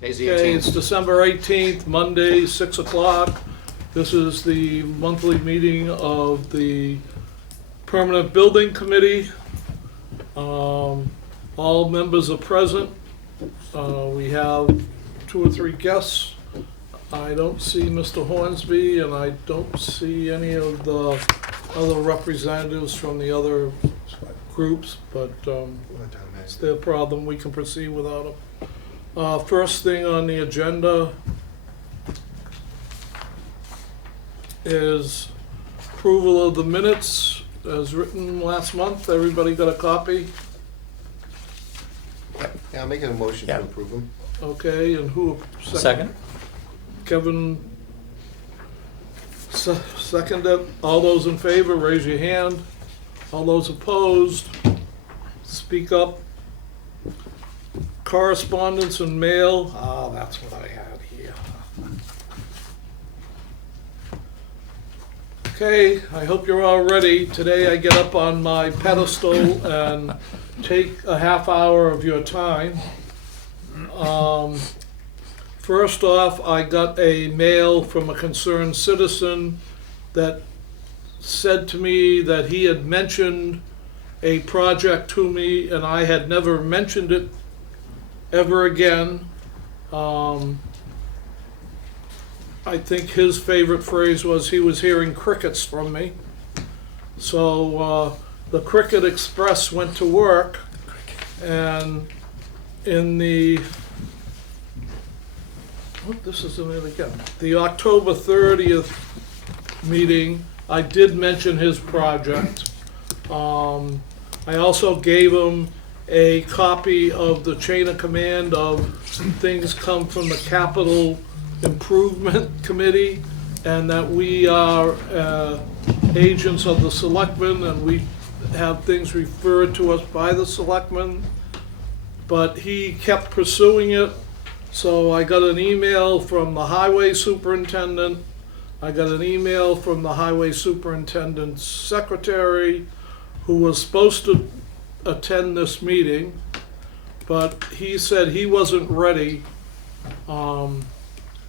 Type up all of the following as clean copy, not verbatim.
Today's the Okay, it's 18th. December 18th, Monday, 6 o'clock. This is the monthly meeting of the Permanent Building Committee. All members are present. We have 2 or 3 guests. I don't see Mr. Hornsby, and I don't see any of the other representatives from the other groups, but it's their problem. We can proceed without them. First thing on the agenda is approval of the minutes as written last month. Everybody got a copy? Yeah, I'm making a motion Yeah. to approve them. Okay, and who? Second? Kevin seconded. All those in favor, raise your hand. All those opposed, speak up. Correspondence and mail. Ah, that's what I had here. Okay, I hope you're all ready. Today I get up on my pedestal and take a half hour of your time. First off, I got a mail from a concerned citizen that said to me that he had mentioned a project to me and I had never mentioned it ever again. I think his favorite phrase was he was hearing crickets from me. So the Cricket Express went to work, and in the this is in it again. The October 30th meeting, I did mention his project. I also gave him a copy of the chain of command of things come from the Capital Improvement Committee, and that we are agents of the selectmen, and we have things referred to us by the selectmen. But he kept pursuing it, so I got an email from the highway superintendent. I got an email from the highway superintendent's secretary, who was supposed to attend this meeting, but he said he wasn't ready.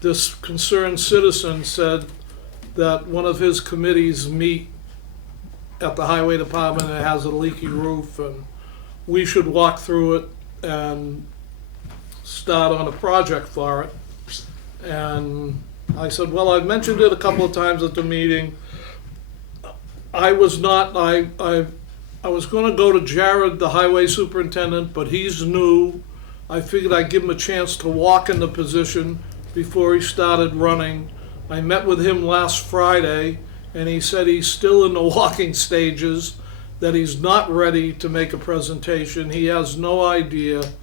This concerned citizen said that one of his committees meet at the highway department and it has a leaky roof, and we should walk through it and start on a project for it. And I said, well, I've mentioned it a couple of times at the meeting. I was gonna go to Jared, the highway superintendent, but he's new. I figured I'd give him a chance to walk in the position before he started running. I met with him last Friday, and he said he's still in the walking stages, that he's not ready to make a presentation. He has no idea.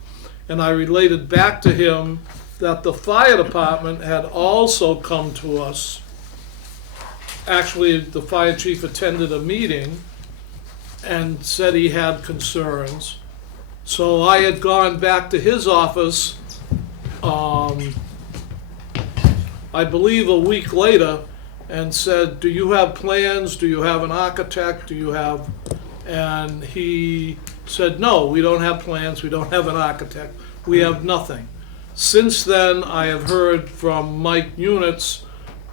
And I related back to him that the fire department had also come to us. Actually, the fire chief attended a meeting and said he had concerns. So I had gone back to his office, I believe a week later, and said, do you have plans? Do you have an architect? Do you have, and he said, no, we don't have plans. We don't have an architect. We have nothing. Since then, I have heard from Mike Units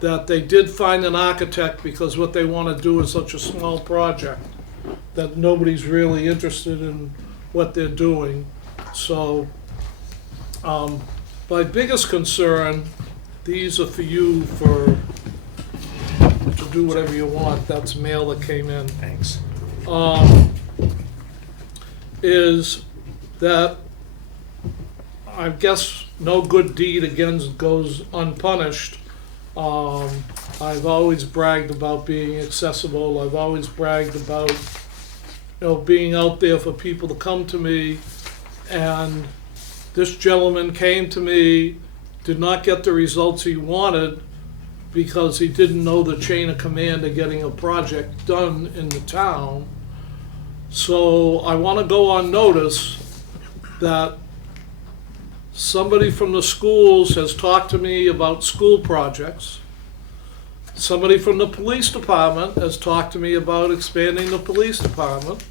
that they did find an architect because what they want to do is such a small project that nobody's really interested in what they're doing. So my biggest concern, these are for you to do whatever you want. That's mail that came in. Thanks. Is that I guess no good deed again goes unpunished. I've always bragged about being accessible. I've always bragged about being out there for people to come to me. And this gentleman came to me, did not get the results he wanted because he didn't know the chain of command of getting a project done in the town. So I want to go on notice that somebody from the schools has talked to me about school projects. Somebody from the police department has talked to me about expanding the police department.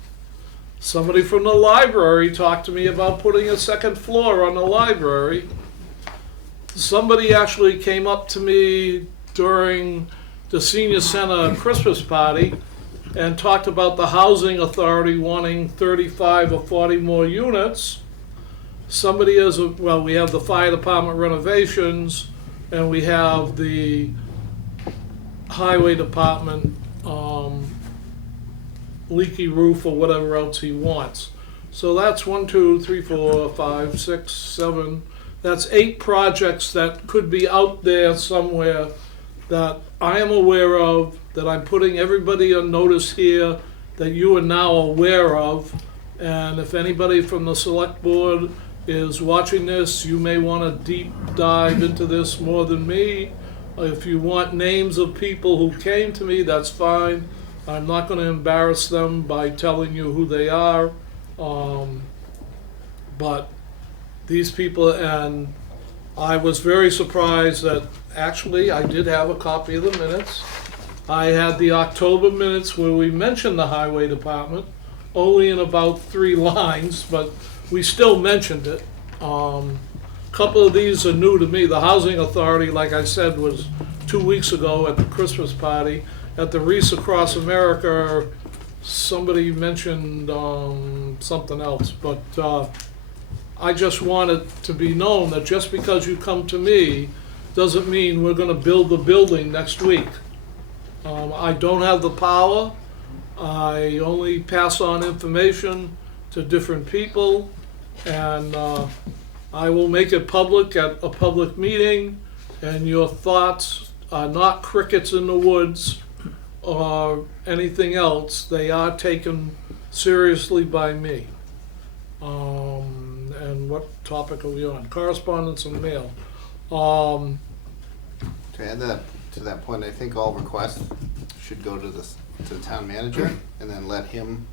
Somebody from the library talked to me about putting a second floor on the library. somebody actually came up to me during the senior center Christmas party and talked about the housing authority wanting 35 or 40 more units. Somebody is, well, we have the fire department renovations, and we have the highway department leaky roof or whatever else he wants. So that's 1, 2, 3, 4, 5, 6, 7. That's 8 projects that could be out there somewhere that I am aware of, that I'm putting everybody on notice here, that you are now aware of. And if anybody from the select board is watching this, you may want to deep dive into this more than me. If you want names of people who came to me, that's fine. I'm not going to embarrass them by telling you who they are. But these people, and I was very surprised that actually I did have a copy of the minutes. I had the October minutes where we mentioned the highway department, only in about 3 lines, but we still mentioned it. Couple of these are new to me. The housing authority, like I said, was 2 weeks ago at the Christmas party. At the Wreaths Across America, somebody mentioned something else, but I just want it to be known that just because you come to me doesn't mean we're gonna build the building next week. I don't have the power. I only pass on information to different people, and I will make it public at a public meeting, and your thoughts are not crickets in the woods or anything else. They are taken seriously by me. And what topic are we on? Correspondence and mail. To add to that point, I think all requests should go to the town manager and then let him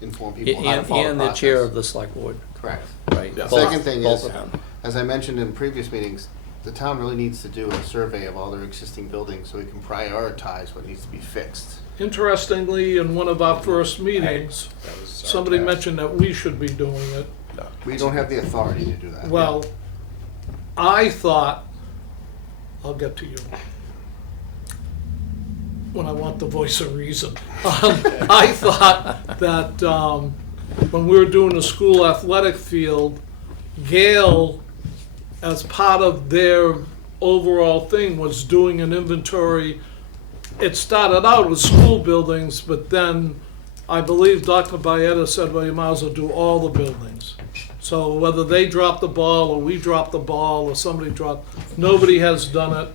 inform people how to follow the And the process. chair of the select board, Correct. right? Yeah. Both- Second thing both is, of them. as I mentioned in previous meetings, the town really needs to do a survey of all their existing buildings so we can prioritize what needs to be fixed. Interestingly, in one of our first meetings, That was our somebody task. mentioned that we should be doing it. We don't have the authority to do that. Well, I thought, I'll get to you when I want the voice of reason. I thought that when we were doing the school athletic field, Gale, as part of their overall thing, was doing an inventory. It started out with school buildings, but then I believe Dr. Byetta said, well, you might as well do all the buildings. So whether they dropped the ball or we dropped the ball or somebody dropped, nobody has done it.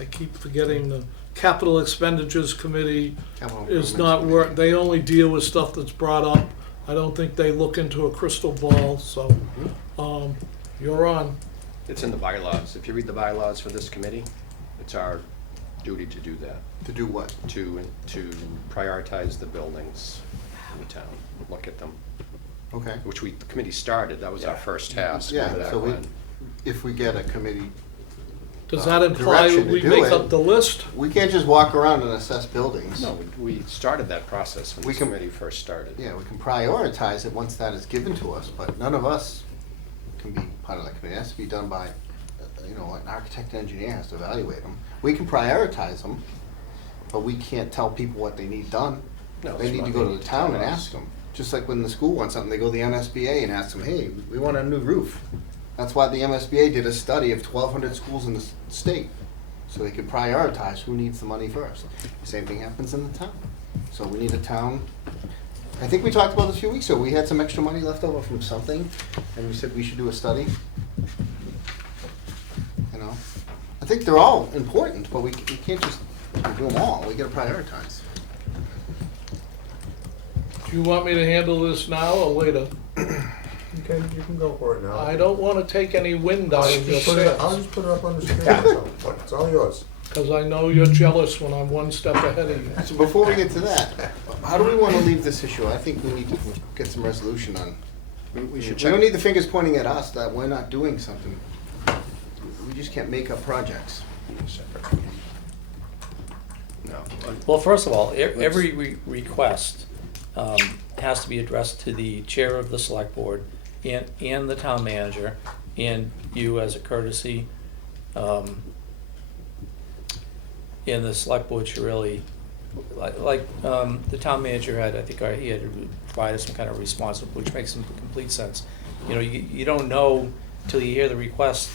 I keep forgetting, the Capital Expenditures Committee Capital is Improvements not Committee. they only deal with stuff that's brought up. I don't think they look into a crystal ball, so, you're on. It's in the bylaws. If you read the bylaws for this committee, it's our duty to do that, To do what? to prioritize the buildings in the town, look at them, Okay. which the committee started. That was our first task. Yeah, way back so when. if we get a committee, Does that imply direction to we do make it. up the list? we can't just walk around and assess buildings. No, we started that process when We this can- committee first started. Yeah, we can prioritize it once that is given to us, but none of us can be part of that committee. It has to be done by, an architect engineer has to evaluate them. We can prioritize them, but we can't tell people what they need done. No, They it's need not to go to they the town and tell us. ask them. Just like when the school wants something, they go to the MSBA and ask them, hey, we want a new roof. That's why the MSBA did a study of 1,200 schools in the state, so they could prioritize who needs the money first. Same thing happens in the town. So we need a town, I think we talked about this a few weeks ago, we had some extra money left over from something, and we said we should do a study. I think they're all important, but we can't just do them all, we gotta prioritize. Do you want me to handle this now or later? Okay, you can go for it now. I don't want to take any wind out of your I'll sails, just put it up on the screen, so, but it's all yours. because I know you're jealous when I'm one step ahead of you. So before we get to that, how do we wanna leave this issue? I think we need to get some resolution on. We should We check. don't need the fingers pointing at us that we're not doing something. We just can't make up projects. No. Well, first of all, every request has to be addressed to the chair of the select board and the town manager, and you as a courtesy. And the select board should really, the town manager had, I think he had provided some kind of response, which makes some complete sense. You know, you don't know till you hear the request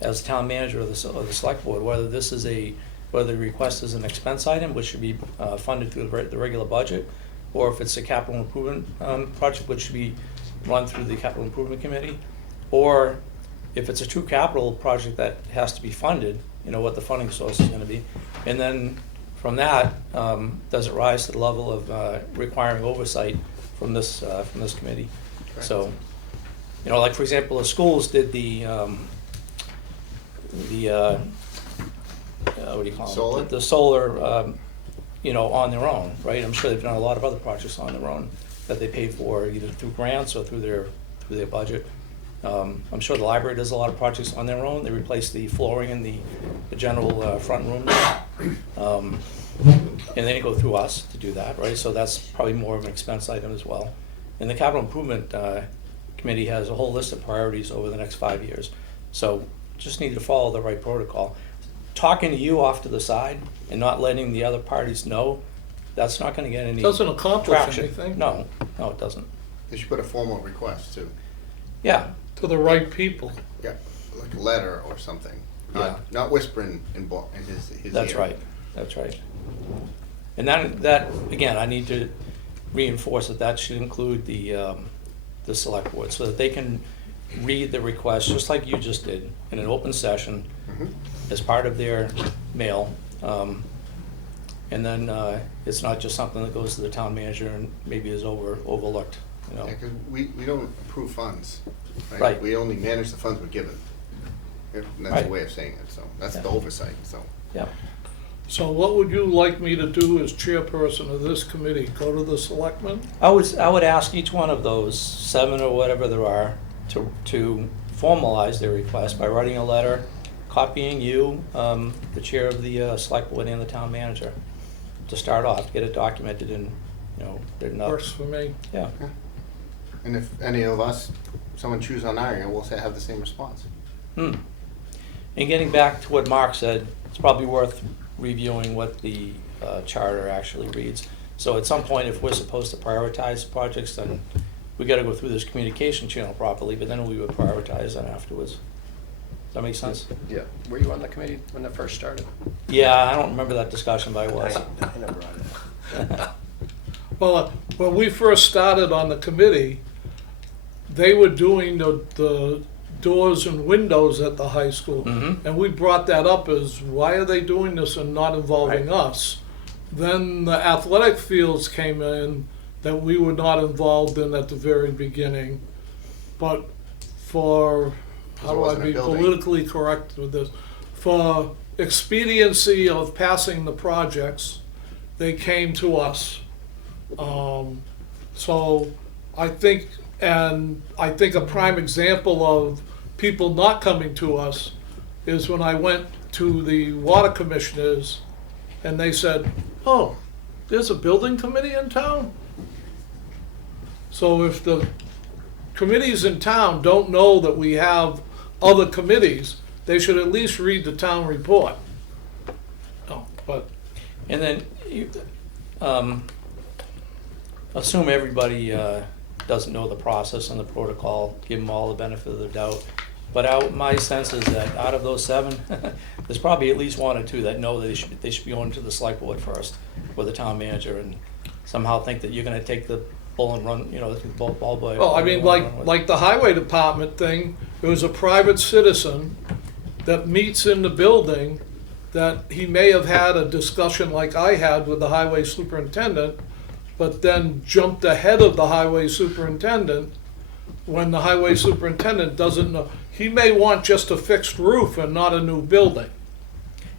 as town manager of the select board, whether whether the request is an expense item, which should be funded through the regular budget, or if it's a capital improvement project, which should be run through the capital improvement committee, or if it's a true capital project that has to be funded, you know, what the funding source is gonna be. And then from that, does it rise to the level of requiring oversight from this committee? Correct. So, you know, like for example, the schools did the what do you call it? Solar? The solar, you know, on their own, right? I'm sure they've done a lot of other projects on their own that they paid for either through grants or through their budget. I'm sure the library does a lot of projects on their own. They replace the flooring in the general front room there. And they go through us to do that, right? So that's probably more of an expense item as well. And the capital improvement committee has a whole list of priorities over the next 5 years. So just need to follow the right protocol. Talking to you off to the side and not letting the other parties know, that's not gonna get any Doesn't accomplish traction. anything. No, it doesn't. They should put a formal request too. Yeah, To the right people. Yeah, like a letter or something. Not whispering in his that's ear. right, that's right. And that, again, I need to reinforce that should include the select board, so that they can read the request, just like you just did, in an open session, Mhm. as part of their mail. And then it's not just something that goes to the town manager and maybe is overlooked, you know? Yeah, 'cause we don't approve funds, right? Right. We only manage the funds we're given. And that's Right. the way of saying it, so that's Yeah. the oversight, so. Yeah. So what would you like me to do as chairperson of this committee? Go to the selectmen? I would ask each one of those 7 or whatever there are to formalize their request by writing a letter, copying you, the chair of the select board and the town manager, to start off, get it documented and, you know, written up. Works for me. Yeah, And if any of us, someone choose on our end, we'll say have the same response. And getting back to what Mark said, it's probably worth reviewing what the charter actually reads. So at some point, if we're supposed to prioritize projects, then we gotta go through this communication channel properly, but then we would prioritize them afterwards. Does that make sense? Yeah. Were you on the committee when that first started? Yeah, I don't remember that discussion, but I was. I never on it. Well, when we first started on the committee, they were doing the doors and windows at the high school. Mhm. And we brought that up as, why are they doing this and not involving Right. us? Then the athletic fields came in that we were not involved in at the very beginning. But for, how Because it do I wasn't a be building. politically correct with this? For expediency of passing the projects, they came to us. So I think a prime example of people not coming to us is when I went to the water commissioners and they said, oh, there's a building committee in town? So if the committees in town don't know that we have other committees, they should at least read the town report. Oh, but And then you, assume everybody doesn't know the process and the protocol, give them all the benefit of the doubt. But my sense is that out of those 7, there's probably at least 1 or 2 that know that they should be going to the select board first with the town manager, and somehow think that you're gonna take the bull and run, you know, the ball by. well, I mean, like the highway department thing, it was a private citizen that meets in the building, that he may have had a discussion like I had with the highway superintendent, but then jumped ahead of the highway superintendent when the highway superintendent doesn't know. He may want just a fixed roof and not a new building.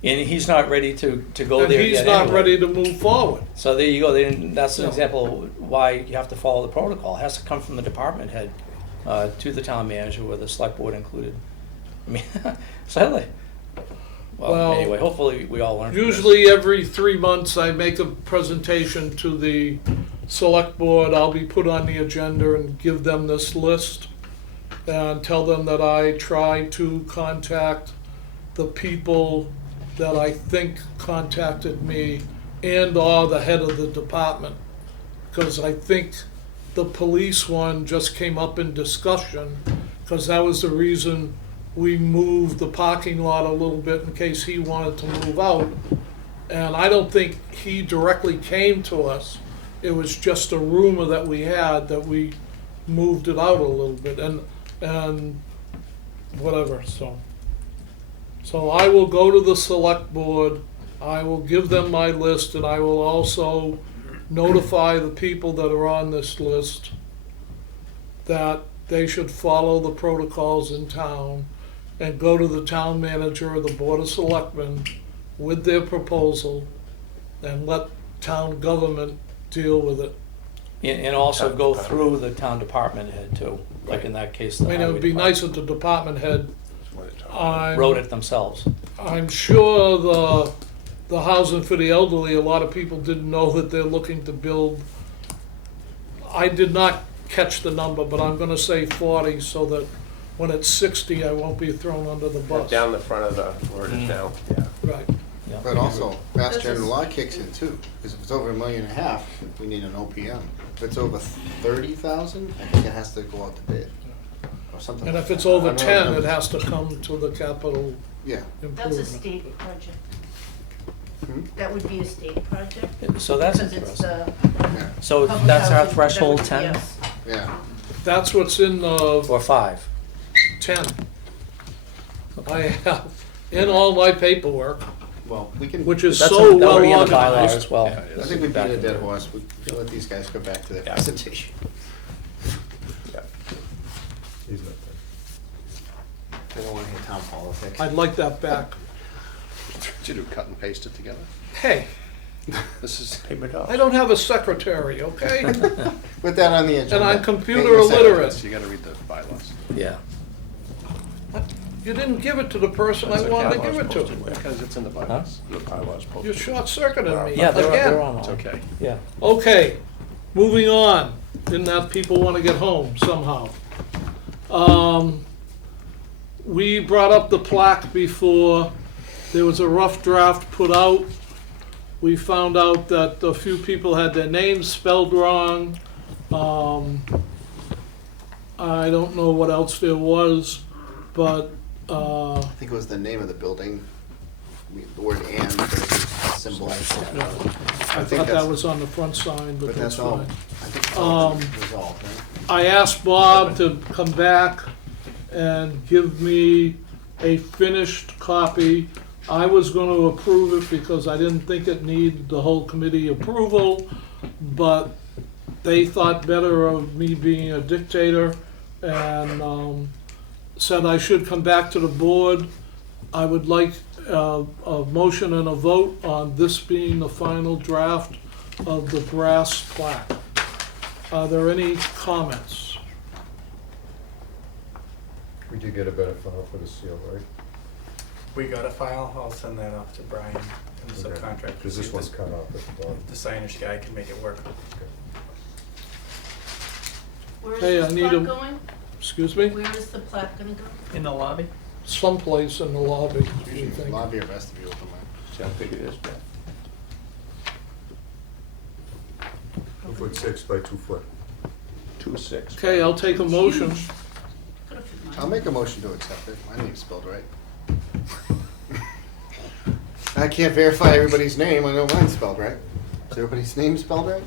And he's not ready to go And there he's yet not anyway. ready to move forward. So there you go. That's an No. example of why you have to follow the protocol. It has to come from the department head to the town manager, with the select board included. I mean, sadly. Well, anyway, hopefully we all learn from this. Usually every 3 months, I make a presentation to the select board, I'll be put on the agenda and give them this list and tell them that I try to contact the people that I think contacted me and/or the head of the department. Because I think the police one just came up in discussion, because that was the reason we moved the parking lot a little bit in case he wanted to move out. And I don't think he directly came to us. It was just a rumor that we had that we moved it out a little bit and whatever, so. So I will go to the select board, I will give them my list, and I will also notify the people that are on this list that they should follow the protocols in town and go to the town manager or the board of selectmen with their proposal and let town government deal with it. And also go through the town department head too, like in that case. I mean, it would be nice if the department head, Wrote it themselves. I'm sure the housing for the elderly, a lot of people didn't know that they're looking to build. I did not catch the number, but I'm gonna say 40, so that when it's 60, I won't be thrown under the bus. Down the front of the, where it is now, yeah. Right. Yeah. But also, Mass This General is- Law kicks in too, because if it's over $1.5 million, we need an OPM. If it's over 30,000, I think it has to go out to bid, or something. And like if it's that. over I don't 10, remember. it has to come to the capital Yeah. That's a improvement. state project. Hmm? That would be a state project. So that's Because it's interesting. the Yeah, So public that's our housing, threshold, that would- 10 yes. yeah. That's what's in the or 5? 10. I have in all my paperwork, Well, we can. which is That's so that well would be in the bylaw organized. as well. Yeah, it I is. think we beat Back a in dead the- horse. We should let these guys go back to their Yeah. presentation. Yeah. He's not there. They don't want to hear town politics. I'd like that back. Did you do cut and paste it together? Hey, This is. I don't have a secretary, okay? Put that on the agenda. And I'm Get computer your secretary. illiterate. You gotta read the bylaws. Yeah. You didn't give it to the person I wanted to give it to. Because it's in the bylaws. The bylaws posted. You short-circuited me Yeah, they're again. on. It's okay. Yeah. Okay, moving on, in that people want to get home somehow. We brought up the plaque before. There was a rough draft put out. We found out that a few people had their names spelled wrong. I don't know what else there was, but, I think it was the name of the building. The word "and" versus symbol. I think thought that that's- was on the front sign, but But that's that's all. fine. I think it's all been resolved, right? I asked Bob to come back and give me a finished copy. I was gonna approve it because I didn't think it needed the whole committee approval, but they thought better of me being a dictator and said I should come back to the board. I would like a motion and a vote on this being the final draft of the brass plaque. Are there any comments? We did get a better file for the seal, right? We got a file, I'll send that off to Brian and the subcontractor. Because this one's cut off at the bottom. The signage guy can make it work. Where Hey, I is this need plaque a- going? Excuse me? Where is the plaque gonna go? In the lobby? Someplace in the lobby, we Usually think. lobby or vestibule somewhere. See how big it is, Brad? 2'6" by 2 foot. 2-6. Okay, I'll take a motion. Could've fit mine. I'll make a motion to accept it. My name's spelled right. I can't verify everybody's name. I know mine's spelled right. Is everybody's name spelled right?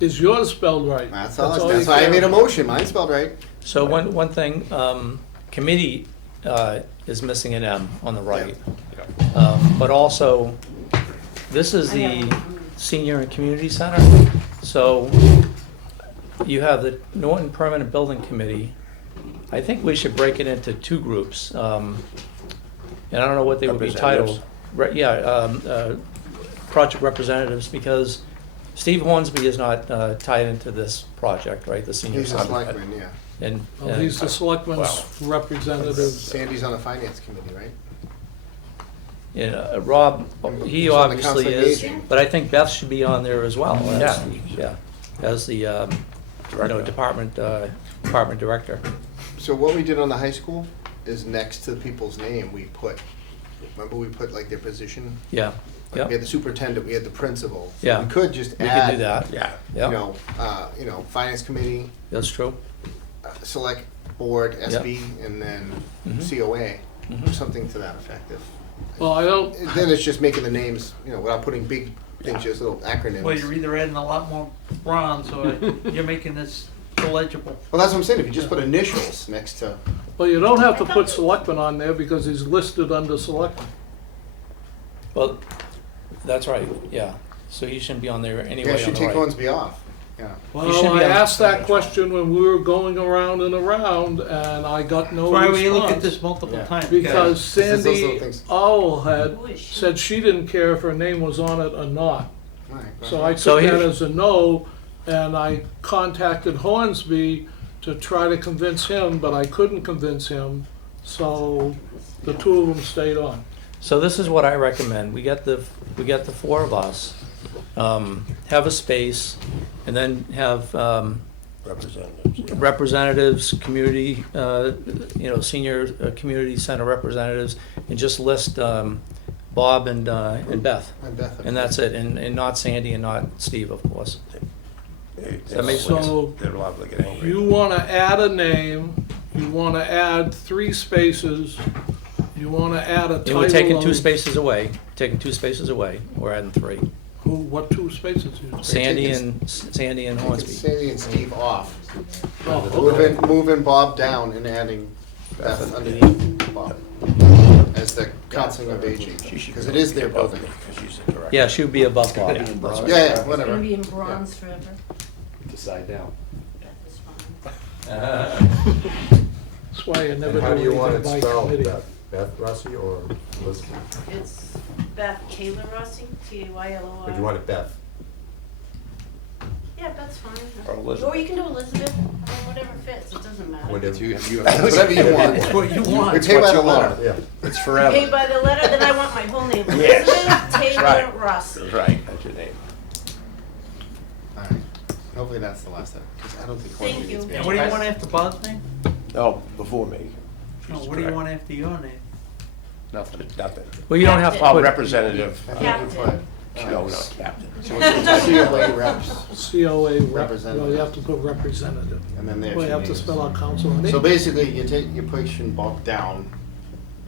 Is yours spelled right? That's you why I care made a about. motion. Mine's spelled right. So one thing, committee is missing an M on the right. But also, this is I have the one. senior and community center. So you have the Norton Permanent Building Committee. I think we should break it into 2 groups. And I don't know what they would be titled. Project representatives, because Steve Hornsby is not tied into this project, right, the senior He's a center. selectman, yeah. And, Well, he's the selectman's representative. Sandy's on the finance committee, right? Rob, he He's on the obviously Council of is, Aging. but I think Beth should be on there as well. Yeah. Yeah. as the, department director. So what we did on the high school is next to people's name, we put, remember we put like their position? Yeah, Like yeah, we had the superintendent, we had the principal. Yeah. We could just we add. could do that. Yeah. Yeah, Finance committee, that's true. select board, SB, and then Mhm. COA, or Mhm. something to that effect. Well, I don't, Then it's just making the names, without putting big things, just little acronyms. Well, you're either adding a lot more bronze or you're making this illegible. Well, that's what I'm saying, if you just put initials next to, well, you don't have to put selectman on there because he's listed under selectman. Well, that's right, yeah. So he shouldn't be on there yeah, anyway should on the take right. Hornsby off, yeah. You should Well, be I on- asked that question when we were going around and around, and I got no That's why we look at response. this multiple Yeah. times. Because This is those little Sandy things. Owl had Who is she? said she didn't care if her name was on it or not. All right, So I So took that here- as a no, and I contacted Hornsby to try to convince him, but I couldn't convince him, so the two of them stayed on. So this is what I recommend. We get the four of us, have a space, and then have representatives, community, senior community center representatives, and just list Bob and Beth, And Beth. and that's it. And not Sandy and not Steve, of course. That makes sense. So They're liable to get angry. you wanna add a name, you wanna add 3 spaces, you wanna add a And title we're taking 2 of- spaces away. We're adding 3. Who, what 2 spaces? you- Sandy taking- and Hornsby. Sandy and Steve off. Oh, okay. Moving Bob down and adding Beth underneath Bob as the counseling of aging, because it is their building. Yeah, she would be above Bob. Yeah, yeah, It's gonna whatever. be in bronze forever. Decide down. That is fine. That's why I never And how do you do want anything it by spelled, committee. Beth Rossi or Elizabeth? It's Beth Taylor Rossi, Taylor. Or do you want it Beth? Yeah, that's fine. Or Elizabeth. Or you can do Elizabeth, or whatever fits, it doesn't matter. Whatever. Whatever you want. It's what you We want. pay by the what you letter. want. Yeah. It's Pay forever. by the letter, then I want my whole name, Yes. Elizabeth Taylor right. Rossi. That's right, that's your name. All right. Hopefully that's the last time, because I don't think Thank Hornsby needs to you. be And on. what do you want after Bob's name? No, before me. No, what do you want after your name? Nothing. Well, you don't have to Oh, put, representative. I think we put, No, not captain. COA reps, COA, Representative. no, you have to put representative. and then there's Well, you your have to names. spell out council and So name. basically, you're pushing Bob down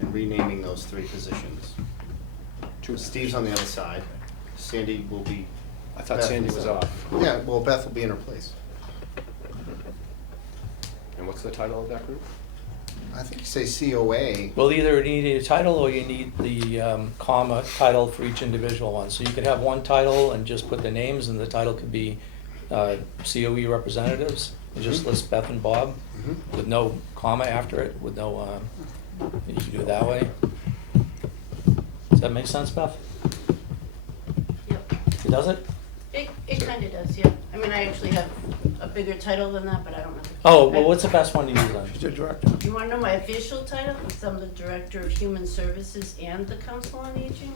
and renaming those 3 positions. Steve's on the other side, Sandy will be, I thought Beth Sandy is was up. off. yeah, well, Beth will be in her place. And what's the title of that group? I think you say COA. well, either you need a title or you need the comma title for each individual one. So you could have one title and just put the names, and the title could be COE representatives, and just list Beth and Bob Mhm. with no comma after it, with no, you can do it that way. Does that make sense, Beth? Yep, It does it? it kinda does, yeah. I mean, I actually have a bigger title than that, but I don't know. Oh, well, what's the best one to use then? She's the director. You wanna know my official title? Because I'm the Director of Human Services and the Council on Aging.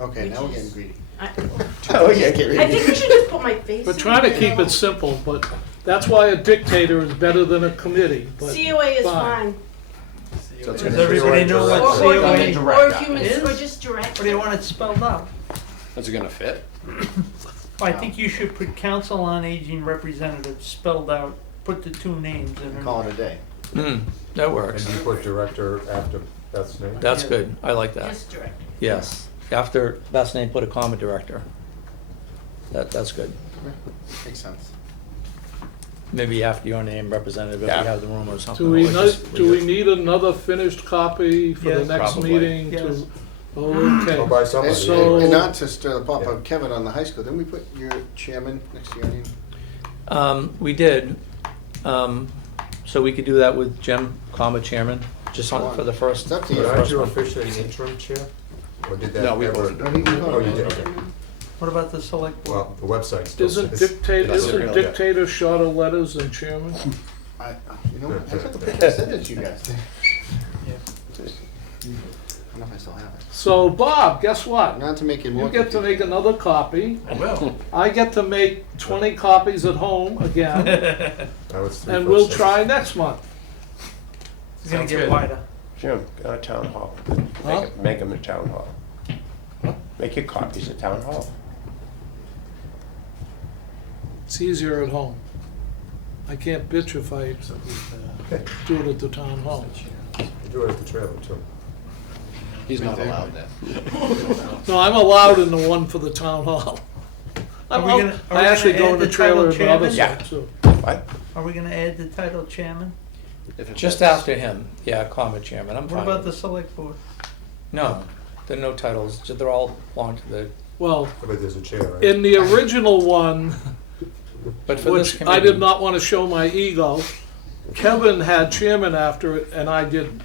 Okay, now we're Which getting is- greedy. I Oh, yeah, get rid I of think we should just put my face. We're in trying to there. keep it simple, but that's why a dictator is better than a committee, but. COA is fine. So it's Does gonna be everybody know what Or COA human, is? or human, Is? or just Director. What do you want it spelled out? Is it gonna fit? I think you should put Council on Aging Representative spelled out, put the 2 names in Call there. it a day. That And works. you put director after Beth's name? That's good. I like that. Just Director. Yes. After Beth's name, put a comma director. That's good. Makes sense. Maybe after your name, representative, if Yeah. you have the room or something. Do we, or not- just- do we need another finished copy for the Yes. next Probably. meeting Yes. to, Or okay. by And, somebody? So- and not to stir the pot, Yeah. but Kevin, on the high school, didn't we put your chairman next to your name? We did. So we could do that with Jim, comma chairman, just on, for the first. It's up to But you. aren't you officially interim chair? Or did that No, we ever? voted. No, he can Oh, you vote. did, okay. What about the Select Board? Well, the website still Isn't says. dictator, That's isn't it. dictator shorter letters than chairman? I took a picture, I sent it to you guys. don't know if I still have it. So Bob, guess what? Not to make it more. You get to make another copy. I will. I get to make 20 copies at home again, Now it's 3 and foot we'll 6. try next month. It's gonna Sounds get good. wider. Jim, town hall. Huh? Make them at town hall. Make your copies at town hall. It's easier at home. I can't bitch if I do it at the town hall. You do it at the trailer too. He's not allowed that. No, I'm allowed in the one for the town hall. Are we gonna- are I we actually gonna go add in the the trailer title at the other chairman? side too. What? Are we gonna add the title chairman? Just after him, yeah, comma chairman, I'm What fine. about the with it. select board? No, there are no titles, they're all belong to the, Well, But there's a chair, right? in the original one, but for this which committee. I did not want to show my ego, Kevin had chairman after it, and I didn't.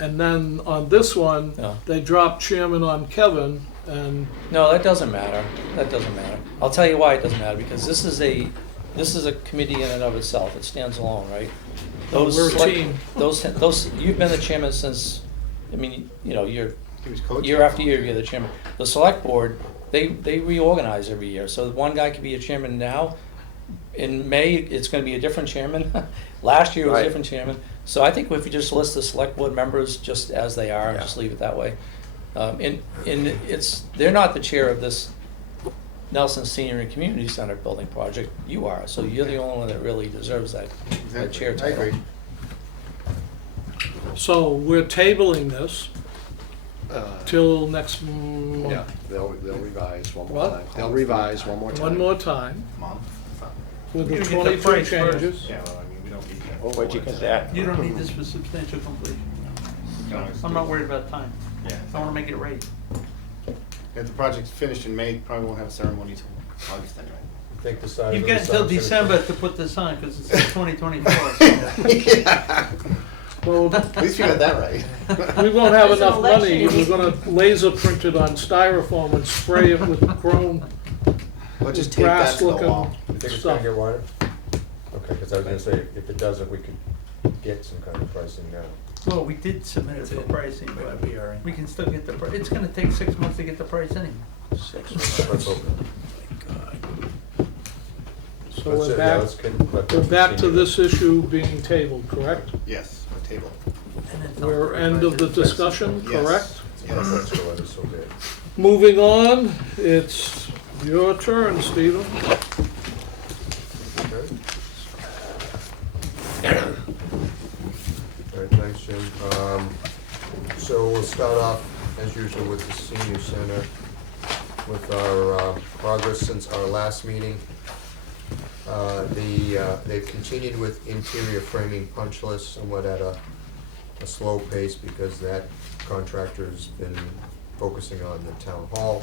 And then on this one, No. they dropped chairman on Kevin, and No, that doesn't matter. That doesn't matter. I'll tell you why it doesn't matter, because this is a committee in and of itself. It stands alone, right? we're a select- team. Those, you've been the chairman since, I mean, you know, you're, He was coaching. year after year, you're the chairman. The select board, they reorganize every year. So one guy could be a chairman now. In May, it's gonna be a different chairman. Last year it was a Right. different chairman. So I think if you just list the select board members just as they are, and Yeah. just leave it that way. And they're not the chair of this Nelson Senior and Community Center building project. You are, so you're the only one that really deserves that chair Exactly. I title. agree. So we're tabling this Uh, till next month. Yeah, they'll revise one more What? time. They'll revise one more time. One more time Month. with You the get the 22 price first. changes. Yeah, well, I mean, we don't need that. Oh, where'd you get that? You don't need this for substantial completion. I'm not worried about time. Yeah. I wanna make it right. If the project's finished in May, probably won't have a ceremony till August then, right? You think the size You've of the got until sign's gonna December change? to put this on, cause it's 2024. Yeah. Well, At least we got that right. we won't have There's an enough money. election. We're gonna laser print it on styrofoam and spray it with chrome. We'll just with tape that brass to the looking wall. You think it's stuff. gonna get wider? Okay, because I was gonna say, if it doesn't, we could get some kind of pricing now. Well, we did submit it for pricing, but we can still get the price. It's gonna take 6 months to get the price anyway. Let's hope not. So Let's we're ju- yeah, back, let's let we're them back to continue. this issue being tabled, correct? Yes, the table. And then tell We're them end of the revise it. discussion, Yes. correct? Yes. That's the letter, so bad. Moving on, it's your turn, Stephen. Okay. All right, thanks, Jim. So we'll start off, as usual, with the senior center, with our progress since our last meeting. They've continued with interior framing punch lists somewhat at a slow pace because that contractor's been focusing on the town hall.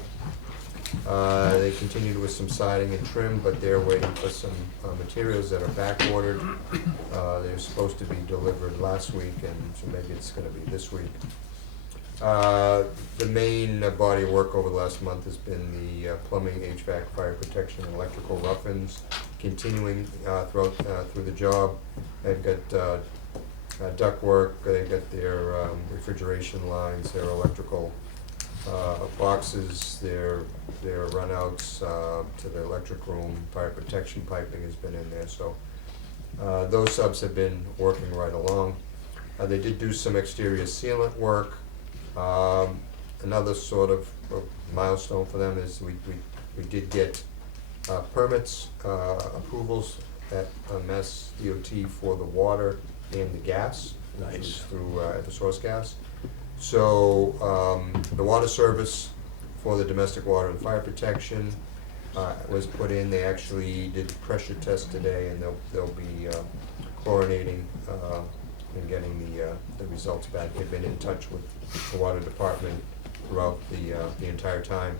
They continued with some siding and trim, but they're waiting for some materials that are back ordered. They're supposed to be delivered last week, and so maybe it's gonna be this week. The main body of work over the last month has been the plumbing, HVAC, fire protection, and electrical rough-ins, continuing throughout, through the job. They've got ductwork, they've got their refrigeration lines, their electrical boxes, their runouts to the electric room, fire protection piping has been in there, so those subs have been working right along. They did do some exterior sealant work. Another sort of milestone for them is we did get permits, approvals at Mass DOT for the water and the gas. Which was through Eversource Gas. So the water service for the domestic water and fire protection was put in. They actually did pressure test today, and they'll be chlorinating and getting the results back. They've been in touch with the water department throughout the entire time.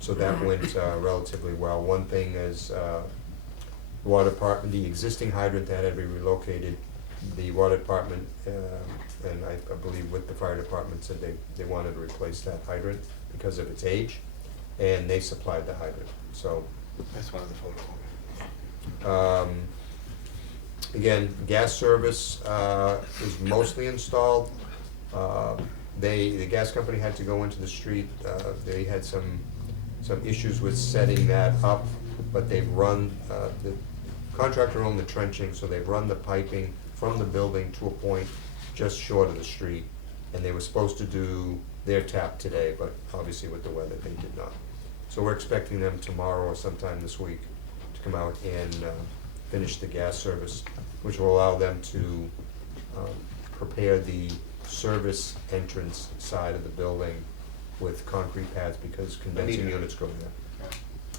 So that went relatively well. One thing is the water department, the existing hydrant that had to be relocated, the water department and I believe with the fire department said they wanted to replace that hydrant because of its age, and they supplied the hydrant. So That's one of the photos. again, gas service is mostly installed. The gas company had to go into the street, they had some issues with setting that up, but they've run, the contractor owned the trenching, so they've run the piping from the building to a point just short of the street, and they were supposed to do their tap today, but obviously with the weather, they did not. So we're expecting them tomorrow or sometime this week to come out and finish the gas service, which will allow them to prepare the service entrance side of the building with concrete pads, because condensing meter. units go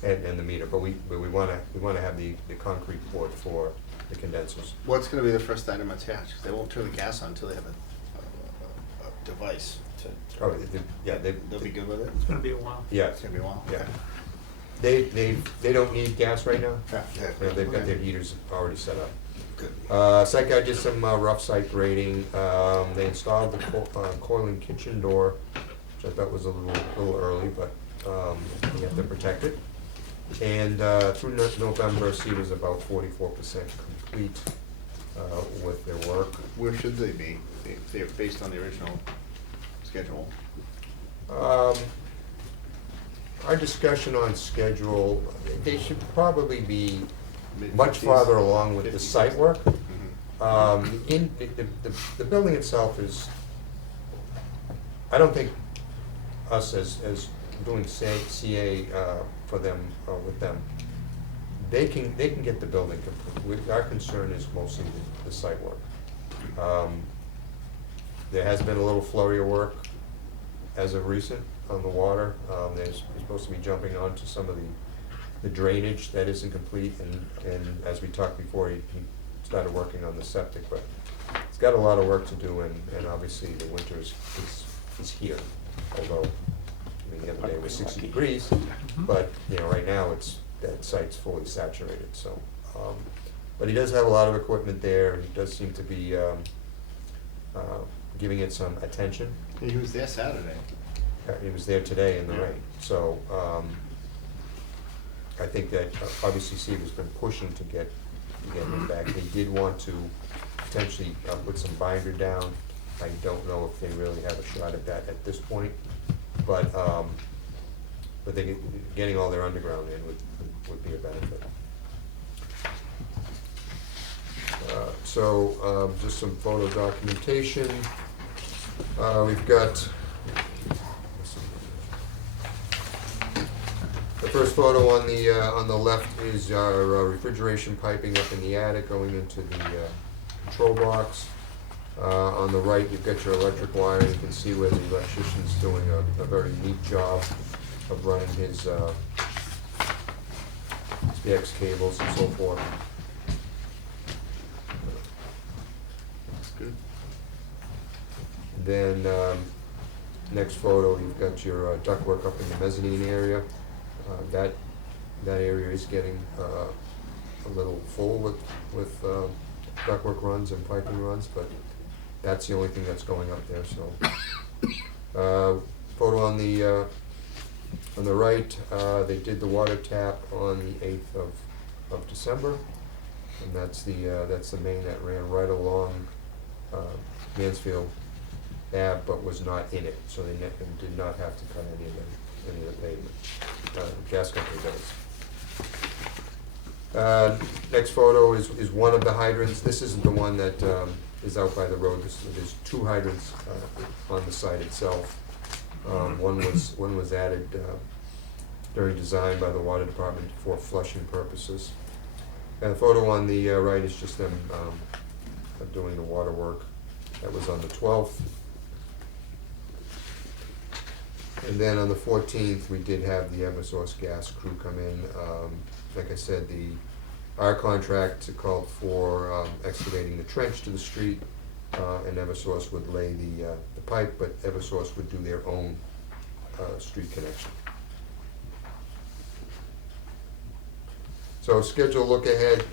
there. And the meter, but we wanna have the concrete poured for the condensers. What's gonna be the first item attached? 'Cause they won't turn the gas on until they have a device to, Oh, they'll be good with it? It's gonna be a while. yeah, It's gonna be a while? yeah. They don't need gas right now. Yeah. You know, they've got their Okay. heaters already set up. Good. Site guy did some rough site grading. They installed the coiling kitchen door, which I thought was a little early, but you have to protect it. And through November, C was about 44% complete with their work. Where should they be? If they're based on the original schedule? Our discussion on schedule, they should probably be much Mid-50s? farther along with the 50s. site work. Mhm. The building itself is, I don't think us as doing CA for them, with them, they can get the building complete. Our concern is mostly the site work. There has been a little flurry of work as of recent on the water. They're supposed to be jumping onto some of the drainage that isn't complete, and as we talked before, he started working on the septic, but it's got a lot of work to do, and obviously the winter is here, although, I mean, the other day was 60 degrees, but, you know, right now that site's fully saturated, so, but he does have a lot of equipment there, and he does seem to be giving it some attention. He was there Saturday. He was there today in the Yeah. rain, so, I think that obviously Steve has been pushing to get him back. They did want to potentially put some binder down. I don't know if they really have a shot at that at this point, but they, getting all their underground in would be a benefit. So, just some photo documentation. We've got, the first photo on the left is our refrigeration piping up in the attic going into the control box. On the right, you've got your electric wire. You can see where the electrician's doing a very neat job of running his PX cables and so forth. That's good. Then, next photo, you've got your ductwork up in the mezzanine area. That area is getting a little full with ductwork runs and piping runs, but that's the only thing that's going up there, so. Photo on the right, they did the water tap on the 8th of December, and that's the main that ran right along Mansfield Ave, but was not in it, so they did not have to cut any of the pavement. Gas company does. Next photo is one of the hydrants. This isn't the one that is out by the road. There's two hydrants on the site itself. One was added during design by the water department for flushing purposes. And the photo on the right is just them doing the water work. That was on the 12th. And then on the 14th, we did have the Eversource gas crew come in. Like I said, our contract called for excavating the trench to the street, and Eversource would lay the pipe, but Eversource would do their own street connection. So schedule look ahead,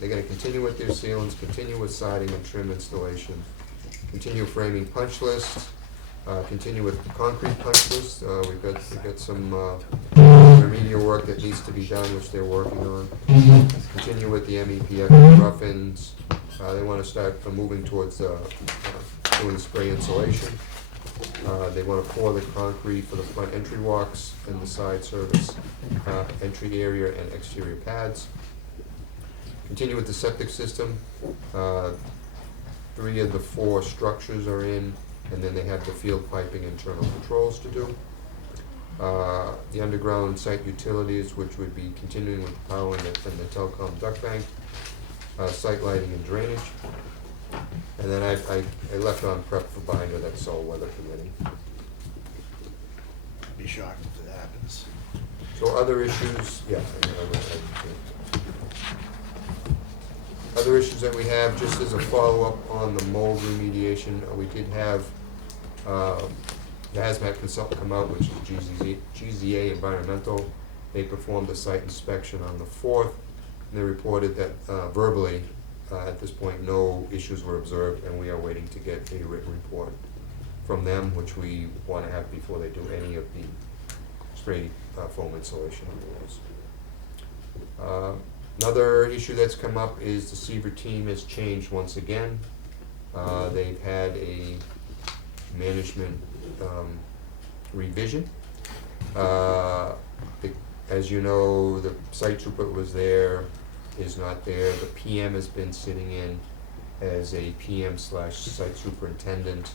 they're gonna continue with their sealants, continue with siding and trim installation, continue framing punch list, continue with concrete punch list. We've got some remedial work that needs to be done, which they're working on. Continue with the MEPF rough ends. They wanna start moving towards doing the spray insulation. They wanna pour the concrete for the front entry walks and the side service, entry area and exterior pads. Continue with the septic system. 3 of the 4 structures are in, and then they have the field piping internal controls to do. The underground site utilities, which would be continuing with the power and the telecom duct bank, site lighting and drainage. And then I left on prep for binder, that's all weather permitting. I'd be shocked if it happens. So other issues, other issues that we have, just as a follow-up on the mold remediation, we did have the hazmat consultant come out, which is GZA Environmental. They performed a site inspection on the 4th, and they reported that verbally, at this point, no issues were observed, and we are waiting to get a written report from them, which we want to have before they do any of the spray foam insulation on the walls. Another issue that's come up is the Seaver team has changed once again. They've had a management revision. As you know, the site trooper was there, is not there. The PM has been sitting in as a PM/site superintendent.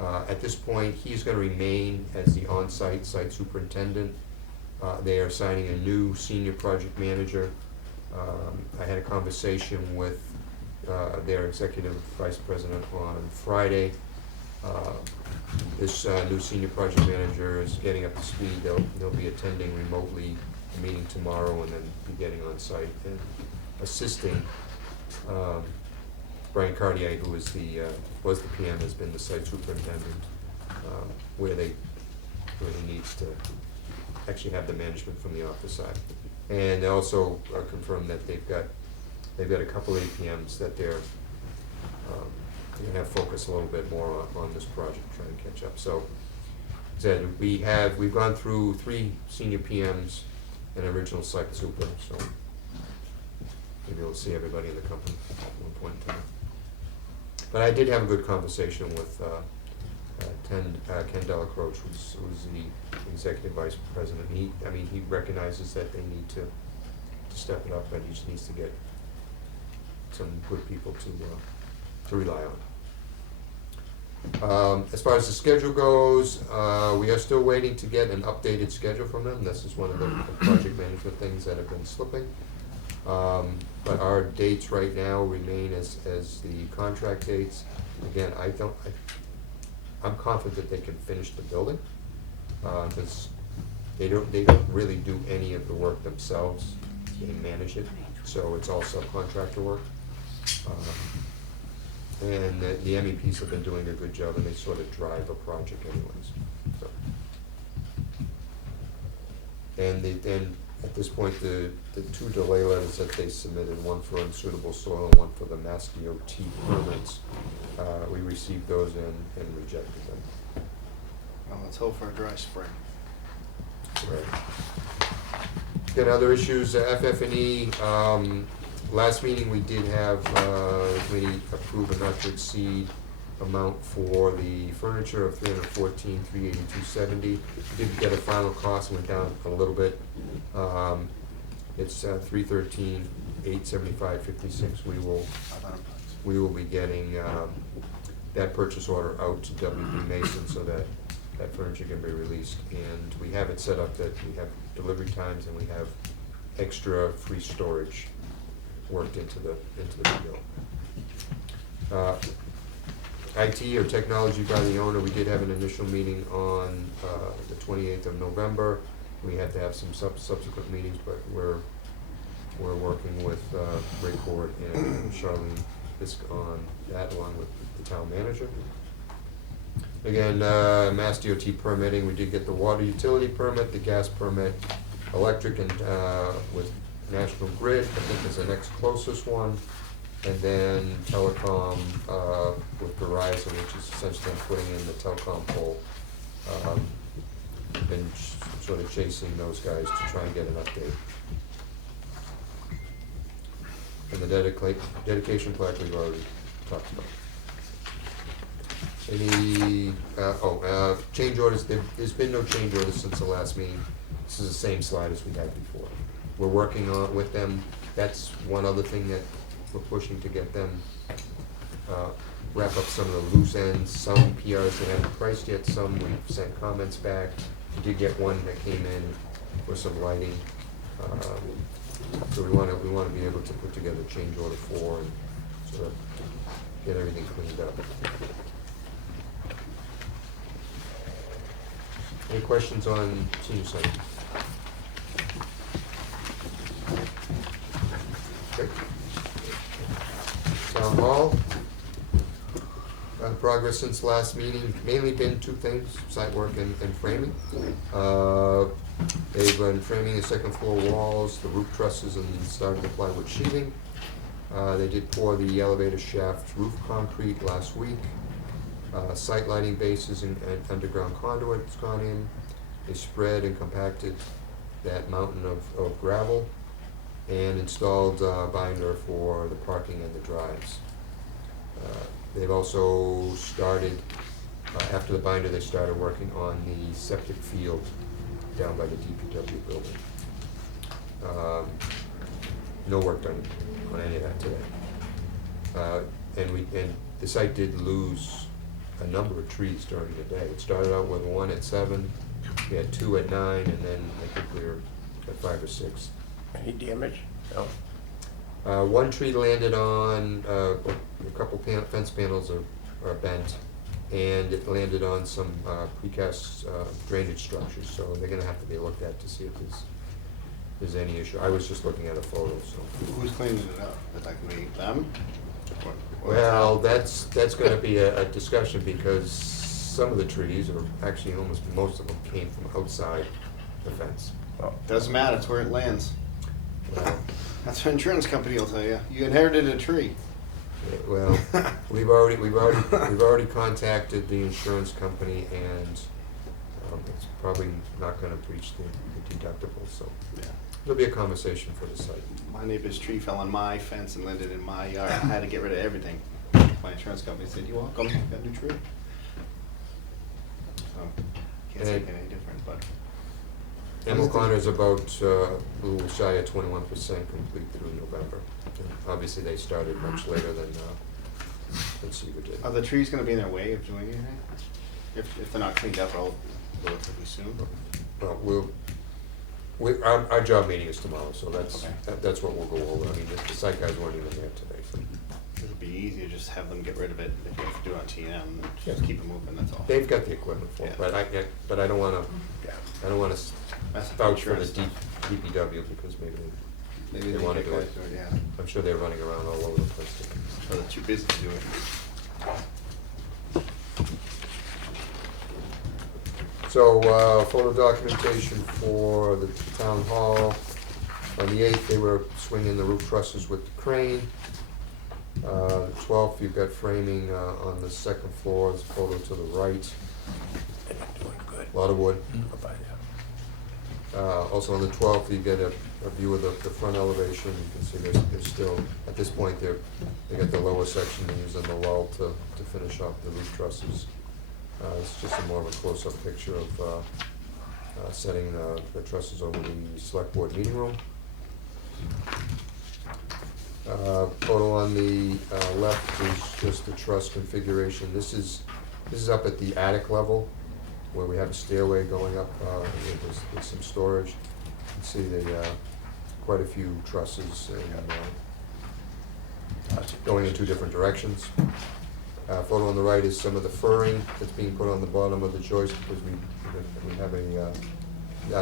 At this point, he's going to remain as the on-site site superintendent. They are assigning a new senior project manager. I had a conversation with their executive vice president on Friday. This new senior project manager is getting up to speed. They'll be attending remotely a meeting tomorrow and then be getting on site and assisting Brian Cartier, who is was the PM, has been the site superintendent, where he needs to actually have the management from the office side. And they also confirmed that they've got a couple APMs that they're going to have focus a little bit more on this project, trying to catch up. So, said we've gone through 3 senior PMs and original site super, so maybe we'll see everybody in the company at one point in time. But I did have a good conversation with Ken Delacroce, who's the executive vice president. He recognizes that they need to step it up, but he just needs to get some good people to rely on. As far as the schedule goes, we are still waiting to get an updated schedule from them. This is one of the project management things that have been slipping. But our dates right now remain as the contract dates. Again, I'm confident that they can finish the building, because they don't really do any of the work themselves. They manage it, so it's all subcontractor work. And the MEPs have been doing a good job, and they sort of drive a project anyways. So. And then at this point, the 2 delay letters that they submitted, one for unsuitable soil and one for the Mass DOT permits, we received those and rejected them. Well, let's hope for a dry spring. Right. Then other issues, FF&E, last meeting we did have, the committee approve a not to exceed amount for the furniture of $314,382.70. We did get a final cost, went down a little bit. It's $313,875.56. We will be getting that purchase order out to WB Mason so that furniture can be released. And we have it set up that we have delivery times and we have extra free storage worked into the bill. IT or technology by the owner, we did have an initial meeting on the 28th of November. We had to have some subsequent meetings, but we're working with Ray Cord and Charlene Fisk on that, along with the town manager. Again, Mass DOT permitting, we did get the water utility permit, the gas permit, electric, and with National Grid, I think is the next closest one. And then telecom with Verizon, which is essentially putting in the telecom pole. Been sort of chasing those guys to try and get an update. And the dedication plaque we've already talked about. Any, change orders, there's been no change orders since the last meeting. This is the same slide as we had before. We're working on, with them, that's one other thing that we're pushing to get them, wrap up some of the loose ends. Some PRs they haven't priced yet, some we've sent comments back. We did get one that came in with some lighting. So we wanna be able to put together change order 4 and sort of get everything cleaned up. Any questions on senior center? Okay. Town hall. Progress since last meeting, mainly been 2 things, site work and framing. They've been framing the second floor walls, the roof trusses, and started the plywood sheathing. They did pour the elevator shaft roof concrete last week. Site lighting bases and underground conduit's gone in. They spread and compacted that mountain of gravel and installed binder for the parking and the drives. They've also started, after the binder, they started working on the septic field down by the DPW building. No work done on any of that today. And the site did lose a number of trees during the day. It started out with 1 at 7, we had 2 at 9, and then I think we were at 5 or 6. Any damage? No. One tree landed on, a couple fence panels are bent, and it landed on some precast drainage structures, so they're gonna have to be looked at to see if there's any issue. I was just looking at a photo, so. Who's cleaning it up? Is that gonna be them? Or Well, that's gonna be a discussion, because some of the trees, or actually almost most of them, came from outside the fence. Doesn't matter, it's where it lands. Well, That's what insurance company will tell you. You inherited a tree. Well, we've already contacted the insurance company, and it's probably not gonna breach the deductible, so Yeah. it'll be a conversation for the site. My neighbor's tree fell on my fence and landed in my yard. I had to get rid of everything. My insurance company said, "You welcome, got a new tree." So, can't say any different, but. Emil Connor is about a little shy of 21% complete through November. And obviously, they started much later than Seaver did. Are the trees gonna be in their way of doing anything? If they're not cleaned up relatively soon? Well, our job meeting is tomorrow, so Okay. that's what we'll go over. I mean, the site guys weren't even there today, so. It'll be easy to just have them get rid of it if you have to do it on TM, and just Yeah. keep it moving, that's all. They've got the equipment for it, Yeah. but I don't wanna That's the vouch for the insurance stuff. DPW, because maybe Maybe they wanna get do guys it. Yeah, I'm sure they're running around all over the place. or they're too busy to do it. So, photo documentation for the town hall. On the 8th, they were swinging the roof trusses with the crane. 12th, you've got framing on the second floor, there's a photo to the right, They're not doing good. a lot of wood. Bye-bye. Also on the 12th, you get a view of the front elevation. You can see there's still, at this point, they got the lower section, they're using the lull to finish off the roof trusses. It's just a more of a close-up picture of setting the trusses over the select board meeting room. Photo on the left is just the truss configuration. This is up at the attic level, where we have a stairway going up with some storage. You can see quite a few trusses and going in 2 different directions. Photo on the right is some of the furring that's being put on the bottom of the joist, because we have a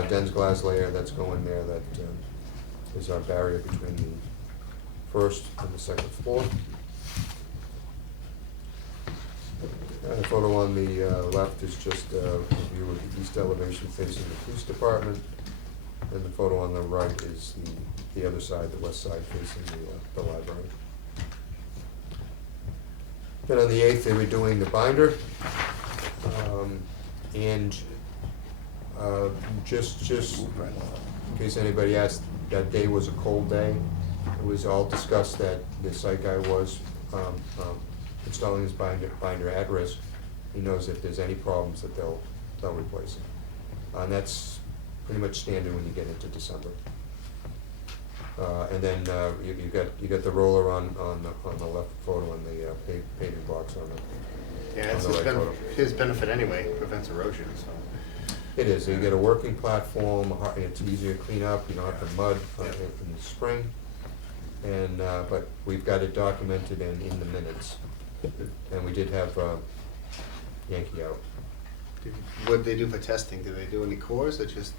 dense glass layer that's going there that is our barrier between the first and the second floor. The photo on the left is just a view of the east elevation facing the police department, and the photo on the right is the other side, the west side facing the library. Then on the 8th, they were doing the binder, and just in case anybody asked, that day was a cold day. It was all discussed that the site guy was installing his binder at risk, he knows if there's any problems that they'll replace it. And that's pretty much standard when you get into December. And then, you got the roller on the left photo and the paving blocks on the, Yeah, it's on the right photo. his benefit anyway, prevents erosion, so. It is, you get a working platform, it's easier to clean up, you don't have to mud in the spring. And, but we've got it documented and in the minutes. And we did have Yankee out. What'd they do for testing? Did they do any cores or just?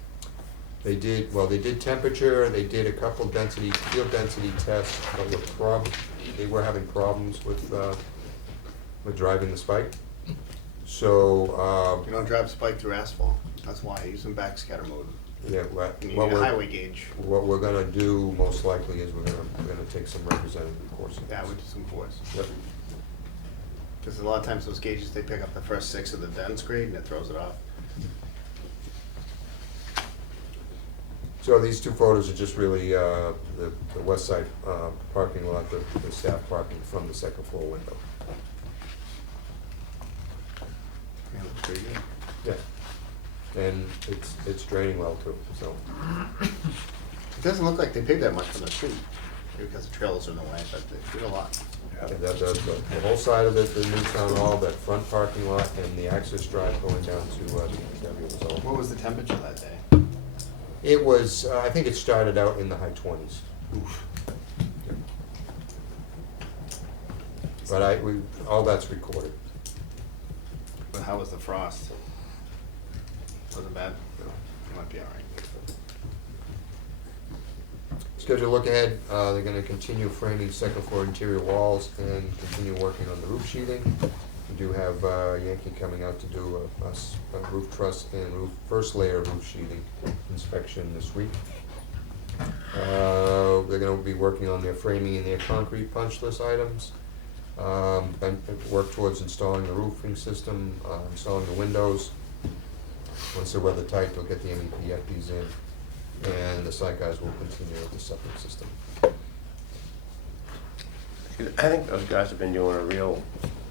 They did temperature, they did a couple field density tests, but they were having problems with driving the spike. So, You don't drive spike through asphalt. That's why I use them backscatter mode. yeah, You need a highway gauge. what we're gonna do most likely is we're gonna take some representative courses. Yeah, we do some cores. Yep. Because a lot of times those gauges, they pick up the first 6 of the dense grade and it throws it off. So these two photos are just really the west side parking lot, the staff parking from the second floor window. Yeah, looks pretty good. Yeah, and it's draining well too, so. It doesn't look like they paid that much for the street, maybe because the trailers are in the way, but they did a lot. And the whole side of the new town hall, that front parking lot and the access drive going down to the DPW was all. What was the temperature that day? It was, I think it started out in the high 20s. Oof. But all that's recorded. But how was the frost? Wasn't bad? No. It might be all right. Schedule look ahead, they're gonna continue framing second floor interior walls and continue working on the roof sheathing. We do have Yankee coming out to do a roof truss and first layer roof sheathing inspection this week. They're gonna be working on their framing and their concrete punch list items. Then work towards installing the roofing system, installing the windows. Once they're weather tight, they'll get the MEP FDs in, and the site guys will continue with the septic system. I think those guys have been doing a real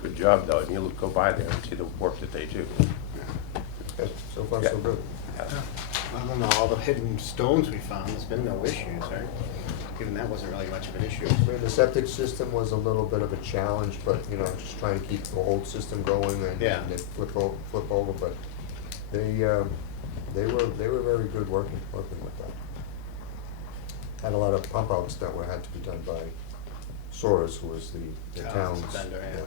good job though, and you go by there and see the work that they do. Okay, so far Yeah. so good. I don't know, all the hidden stones we found, there's been no issues, right? Even that wasn't really much of an issue. I mean, the septic system was a little bit of a challenge, but, just trying to keep the old system going and Yeah. then flip over, but they were very good working with that. Had a lot of pump outs that had to be done by Soares, who was the Town's town's. vendor, yeah.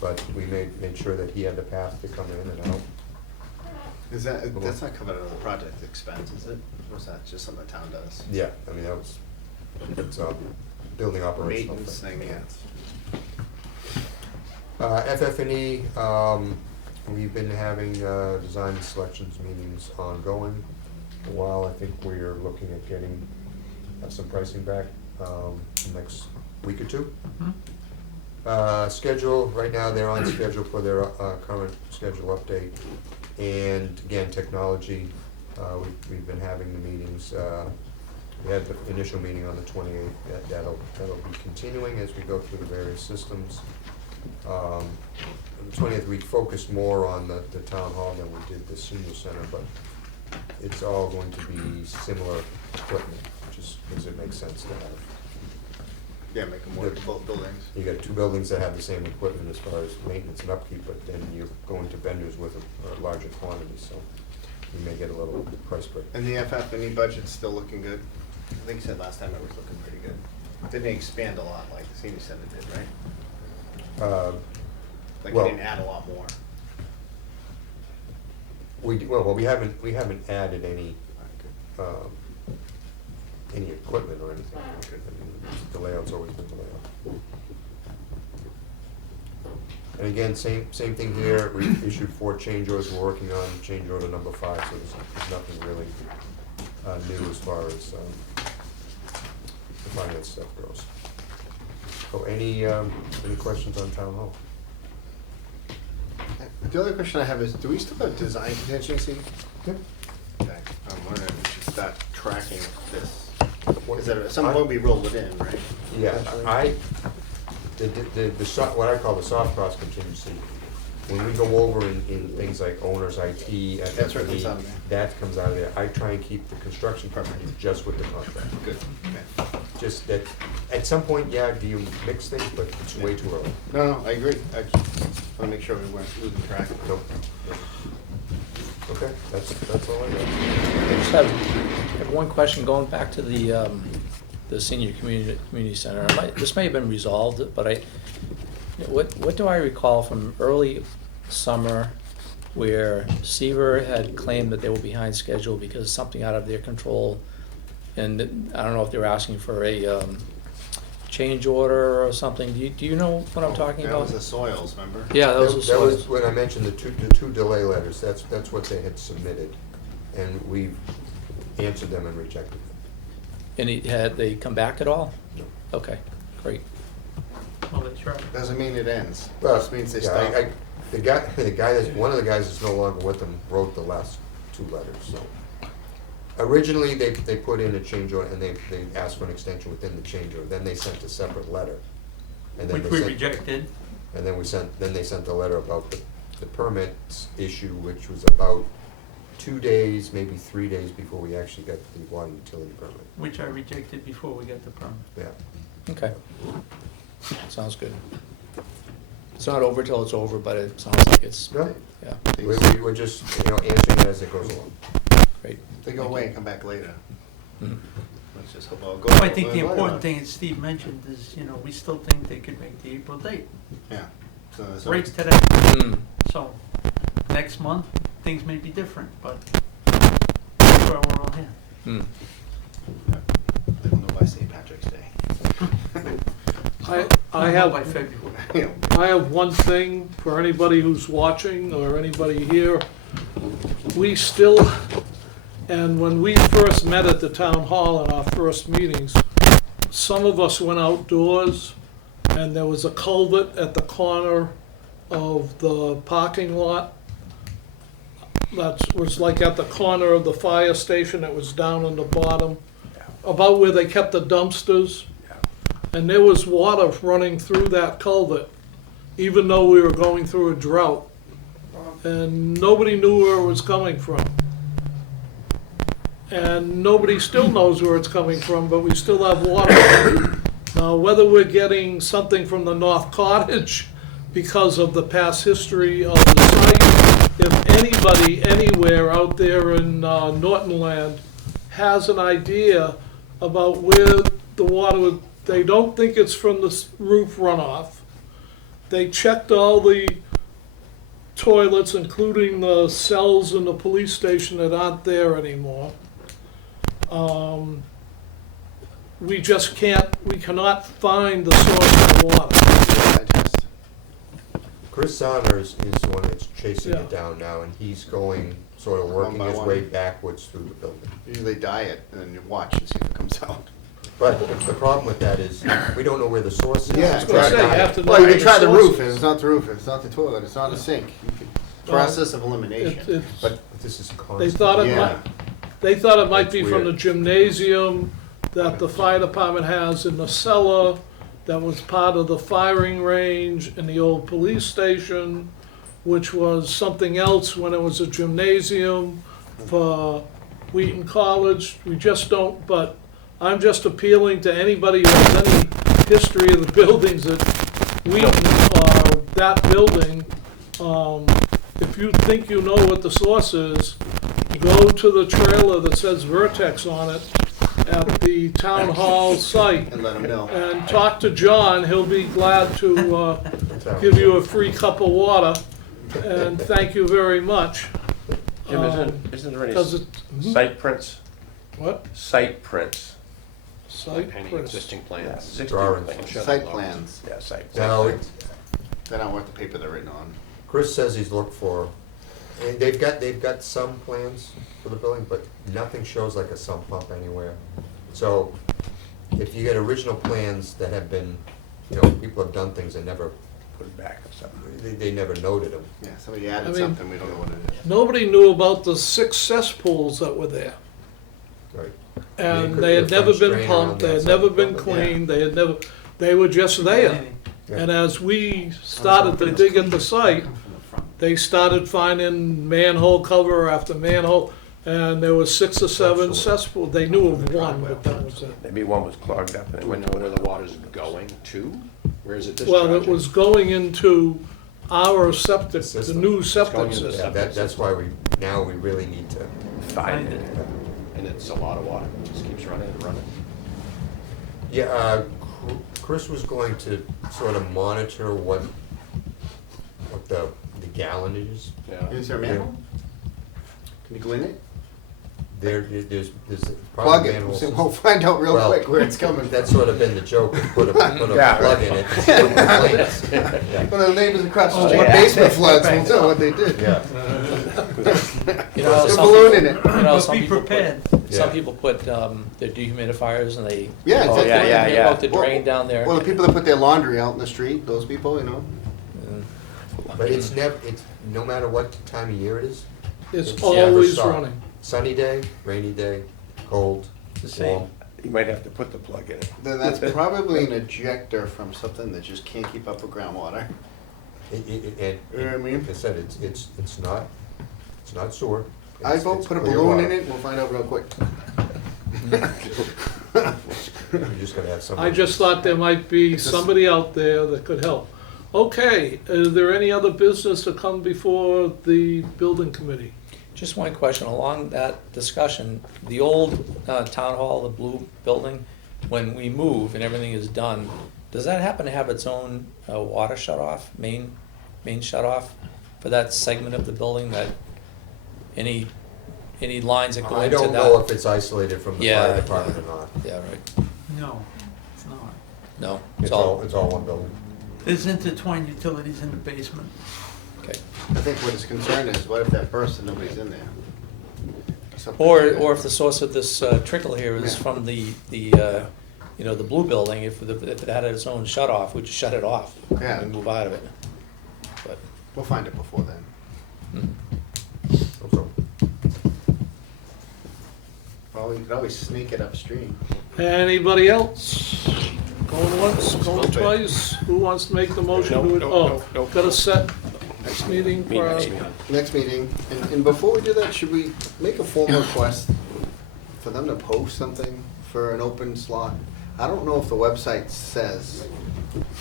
But we made sure that he had the path to come in and out. Is that's not covered under the project expense, is it? Or is that just something the town does? Yeah, I mean, it's building operational. Maintenance thing, yeah. FF&E, we've been having design selections meetings ongoing. For a while, I think we're looking at have some pricing back next week or two. Schedule, right now, they're on schedule for their current schedule update. And again, technology, we've been having the meetings. We had the initial meeting on the 28th. That'll be continuing as we go through the various systems. On the 20th, we focused more on the town hall than we did the senior center, but it's all going to be similar equipment, just because it makes sense to have. Yeah, make them work, both buildings. You got two buildings that have the same equipment as far as maintenance and upkeep, but then you're going to vendors with a larger quantity, so you may get a little price break. And the FF&E budget's still looking good? I think you said last time it was looking pretty good. Didn't they expand a lot like the senior center did, right? Like well- they didn't add a lot more. We haven't added any equipment or anything. I mean, the layout's always been the layout. And again, same thing here, we issued 4 change orders, we're working on change order number 5, so there's nothing really new as far as the finance stuff goes. So any questions on town hall? The other question I have is, do we still have design contingency? Yep. Okay, I'm wondering if we should start tracking this. Is that at some point we roll it in, right? Yeah, Eventually? what I call the soft cost contingency when we go over in things like owner's IT, That's what comes FF&E, out of there. that comes out of there. I try and keep the construction company just with the contract. Good, okay. Just that, at some point, yeah, do you mix things, but it's way too early. No, I agree. I just want to make sure we weren't losing track. Nope. Nope. Okay, that's all I got. I just have one question, going back to the senior community center. This may have been resolved, but what do I recall from early summer where Seaver had claimed that they were behind schedule because something out of their control, and I don't know if they were asking for a change order or something. Do you know what I'm talking That about? was the soils, remember? Yeah, that was That was the when I mentioned the two delay letters, that's what they had submitted, and we answered them and rejected them. And had they come back at all? No. Okay, great. Well, that's right. Doesn't mean it ends. Well, Just means they yeah, stop. the guy one of the guys that's no longer with them wrote the last two letters, so. Originally, they put in a change order, and they asked for an extension within the change order, then they sent a separate letter. And then Which they we sent- rejected. And then they sent a letter about the permits issue, which was about 2 days, maybe 3 days before we actually got the water utility permit. Which I rejected before we got the permit. Yeah. Okay. Sounds good. It's not over till it's over, but it sounds like it's, No, yeah, we're just, answering it as it goes along. great. They go away and come back later. Mhm. Let's just hope I'll go. I think the important thing that Steve mentioned is, we still think they could make the April date, Yeah. So, right today. Mm. So, next month, things may be different, but that's where we're all here. Mm. They will know by St. Patrick's Day. I By have, February. Yeah. I have one thing for anybody who's watching or anybody here. We still, and when we first met at the town hall in our first meetings, some of us went outdoors and there was a culvert at the corner of the parking lot. That was like at the corner of the fire station, it was down in the bottom, about where they kept the dumpsters. And there was water running through that culvert, even though we were going through a drought. And nobody knew where it was coming from. And nobody still knows where it's coming from, but we still have water. Now, whether we're getting something from the North Cottage because of the past history of the site, if anybody anywhere out there in Norton Land has an idea about where the water, they don't think it's from the roof runoff. They checked all the toilets, including the cells in the police station that aren't there anymore. We just we cannot find the source of the water. I test. Chris Saunders is the one that's chasing Yeah. it down now, and he's going, sort of One working by his one. way backwards through the building. Usually dye it and then you watch and see if it comes out. But the problem with that is, we don't know where the source is. Yeah, I was gonna say, you have to know Well, you where can the try the source roof, is. and it's not the roof, it's not the toilet, it's not the sink. You can, process of elimination. It's- But this is They constant. thought it Yeah. might, they thought it might It's be from the weird. gymnasium that the fire department has in the cellar, that was part of the firing range in the old police station, which was something else when it was a gymnasium for Wheaton College. We just don't, but I'm just appealing to anybody who has any history of the buildings at Wheaton or that building. If you think you know what the source is, go to the trailer that says Vertex on it at the town hall site And let them know. and talk to John. He'll be glad to give you a free cup of water. And thank you very much. Jim, isn't there Because any it, site prints? what? Site prints? Site Any prints. existing plans? Existing Drawings. plans. Site plans. Yeah, site. Now, plans. They're not worth the paper they're written on. Chris says he's looked for, and they've got some plans for the building, but nothing shows like a sump pump anywhere. So, if you get original plans that have been, people have done things and never, Put it back or something. they never noted them. Yeah, somebody I added mean- something, we don't know what it is. Nobody knew about the 6 cesspools that were there. Right. And could they be had a never French been drain pumped, around they had that never side. been cleaned, they were just there. Yeah. And as we started to dig at the site, they started finding manhole cover after manhole, and there was 6 or 7 cesspool. They knew of one, but that was it. Maybe one was clogged up and Do it we went know to where the water's going to? Where is it discharging? Well, it was going into our septic, the System. new going septic into the system. That's why we really need to, find it. And it's a lot of water, it just keeps running and running. yeah, Chris was going to sort of monitor what the gallonage is. Yeah. Is there a manhole? Can you go in it? There's Plug probably it, manholes. we'll find out real Well, quick where it's coming from. That's sort of been the joke, put a Yeah. plug in it and see what complaints. Yeah. One of the neighbors across the Oh, street, yeah. basement floods, we'll know what they did. Yeah, You know, Put a some balloon in people- it. You know, But some be people prepared. put, some Yeah. people put, their dehumidifiers and they. Yeah, Oh, exactly. yeah, They yeah. out the drain down there. Well, the people that put their laundry out in the street, those people, you know. but it's no matter what time of year it is, It's It's always never running. sunny day, rainy day, cold, The same. warm. You might have to put the plug in it. Then that's probably an ejector from something that just can't keep up with groundwater. And, You know what I mean? like I said, it's not sewer. I It's- vote it's put a clear balloon water. in it, we'll find out real quick. You're just gonna have somebody. I just thought there might be It's a- somebody out there that could help. Okay, is there any other business to come before the building committee? Just one question, along that discussion, the old town hall, the blue building, when we move and everything is done, does that happen to have its own water shut-off, main shut-off for that segment of the building, that any lines that go I into that? don't know if it's isolated from the Yeah. fire department or not. Yeah, right, No, it's not. no, It's all one building. There's intertwined utilities in the basement. okay. I think what his concern is, what if that bursts and nobody's in there? Something Or, like that. or if the source of this trickle here is Yeah. from the blue building, if it had its own shut-off, we'd just shut it off Yeah. and move out of it. But, We'll find it before then. So, Well, you could always sneak it upstream. Anybody else? Going once, going twice? Who wants to make the motion to it? Nope, Oh, nope, nope. got a set next meeting for our... Next meeting. Next meeting, and before we do that, should we make a formal request for them to post something for an open slot? I don't know if the website says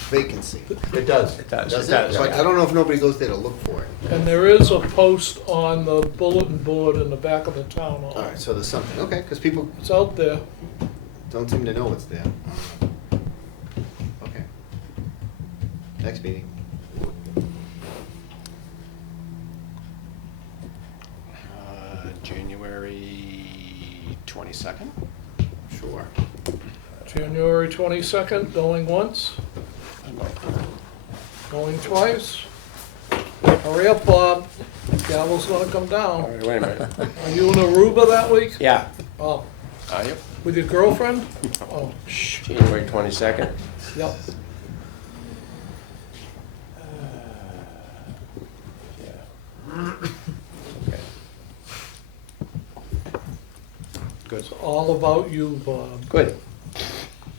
vacancy. it does. It does, Does it does. it? But I don't know if nobody goes there to look for it. And there is a post on the bulletin board in the back of the town hall. All right, so there's something, okay, because people It's out there. don't seem to know what's there. Okay. Next meeting. January 22nd? Sure. January 22nd, going once, going twice. Hurry up, Bob. Gavel's gonna come All down. right, wait a minute. Are you in Aruba that week? Yeah, Oh, Yep. with your girlfriend? Oh, shh. January 22nd. Yep. Okay. Good. It's all about you, Bob. Good.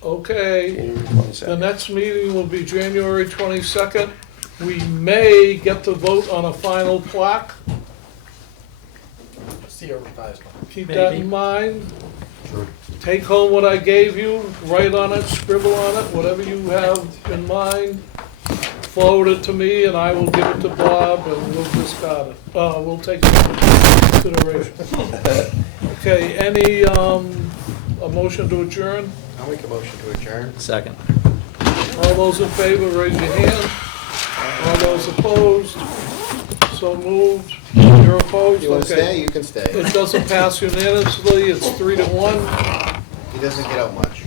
Okay, January the 22nd. next meeting will be January 22nd. We may get to vote on a final plaque. See a revised one. Keep that Maybe. in mind. Sure. Take home what I gave you, write on it, scribble on it, whatever you have in mind. Forward it to me and I will give it to Bob and we'll discard it. We'll take it into consideration. Okay, any, a motion to adjourn? I'll make a motion to adjourn. second. All those in favor, raise your hand. All those opposed? So moved. You're opposed? You wanna Okay. stay? You can stay. It doesn't pass unanimously, it's 3-1. He doesn't get out much.